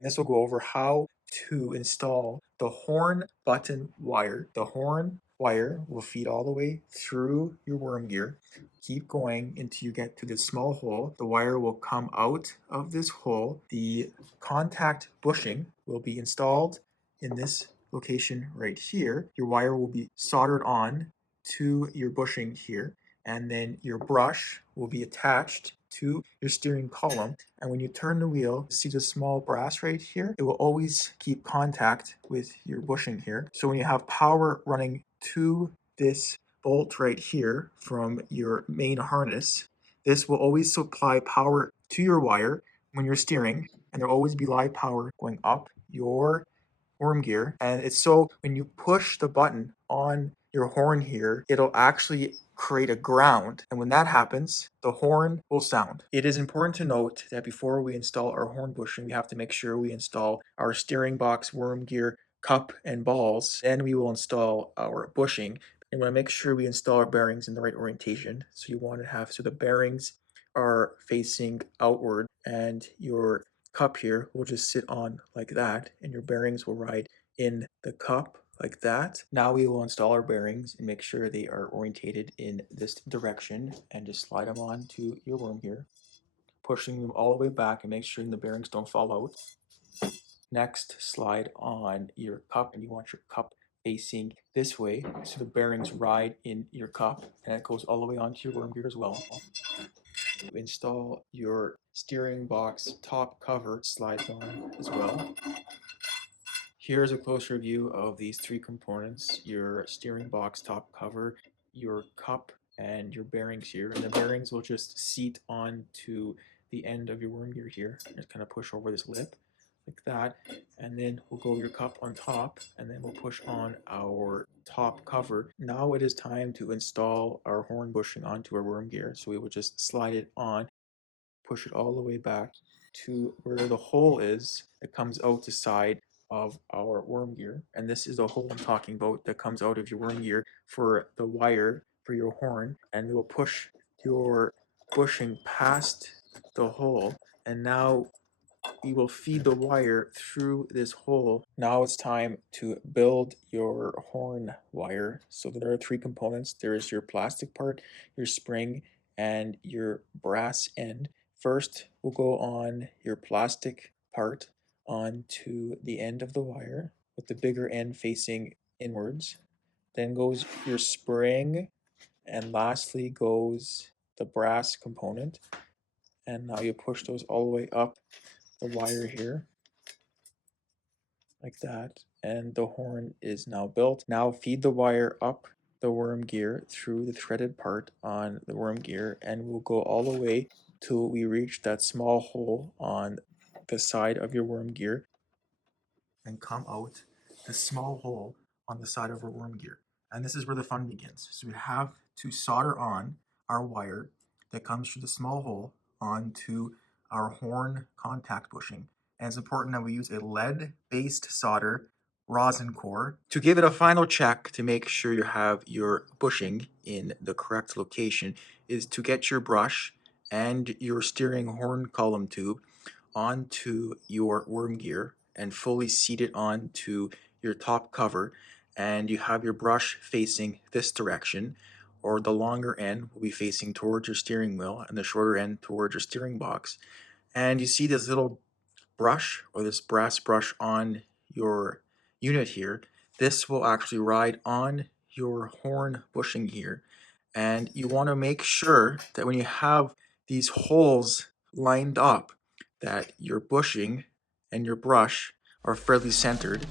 This will go over how to install the horn button wire. The horn wire will feed all the way through your worm gear. Keep going until you get to this small hole. The wire will come out of this hole. The contact bushing will be installed in this location right here. Your wire will be soldered on to your bushing here, and then your brush will be attached to your steering column. And when you turn the wheel, see the small brass right here? It will always keep contact with your bushing here. So when you have power running to this bolt right here from your main harness, this will always supply power to your wire when you're steering, and there'll always be live power going up your worm gear. And it's so when you push the button on your horn here, it'll actually create a ground. And when that happens, the horn will sound. It is important to note that before we install our horn bushing, we have to make sure we install our steering box, worm gear, cup, and balls. Then we will install our bushing. And we want to make sure we install our bearings in the right orientation. So you want to have, so the bearings are facing outward and your cup here will just sit on like that, and your bearings will ride in the cup like that. Now we will install our bearings and make sure they are orientated in this direction, and just slide them onto your worm here, pushing them all the way back and make sure the bearings don't fall out. Next, slide on your cup, and you want your cup facing this way so the bearings ride in your cup, and it goes all the way onto your worm gear as well. Install your steering box top cover, slides on as well. Here's a closer view of these three components: your steering box top cover, your cup, and your bearings here. And the bearings will just seat onto the end of your worm gear here. Just kind of push over this lip like that, and then we'll go your cup on top, and then we'll push on our top cover. Now it is time to install our horn bushing onto our worm gear. So we will just slide it on, push it all the way back to where the hole is that comes out the side of our worm gear. And this is the hole I'm talking about that comes out of your worm gear for the wire for your horn. And we will push your bushing past the hole, and now we will feed the wire through this hole. Now it's time to build your horn wire. So there are three components. There is your plastic part, your spring, and your brass end. First, we'll go on your plastic part onto the end of the wire with the bigger end facing inwards. Then goes your spring, and lastly goes the brass component. And now you push those all the way up the wire here like that, and the horn is now built. Now feed the wire up the worm gear through the threaded part on the worm gear, and we'll go all the way till we reach that small hole on the side of your worm gear and come out the small hole on the side of our worm gear. And this is where the fun begins. So we have to solder on our wire that comes through the small hole onto our horn contact bushing. And it's important that we use a lead-based solder rosin core to give it a final check to make sure you have your bushing in the correct location. Is to get your brush and your steering horn column tube onto your worm gear and fully seat it onto your top cover, and you have your brush facing this direction, or the longer end will be facing towards your steering wheel and the shorter end towards your steering box. And you see this little brush, or this brass brush on your unit here. This will actually ride on your horn bushing here, and you want to make sure that when you have these holes lined up, that your bushing and your brush are fairly centered.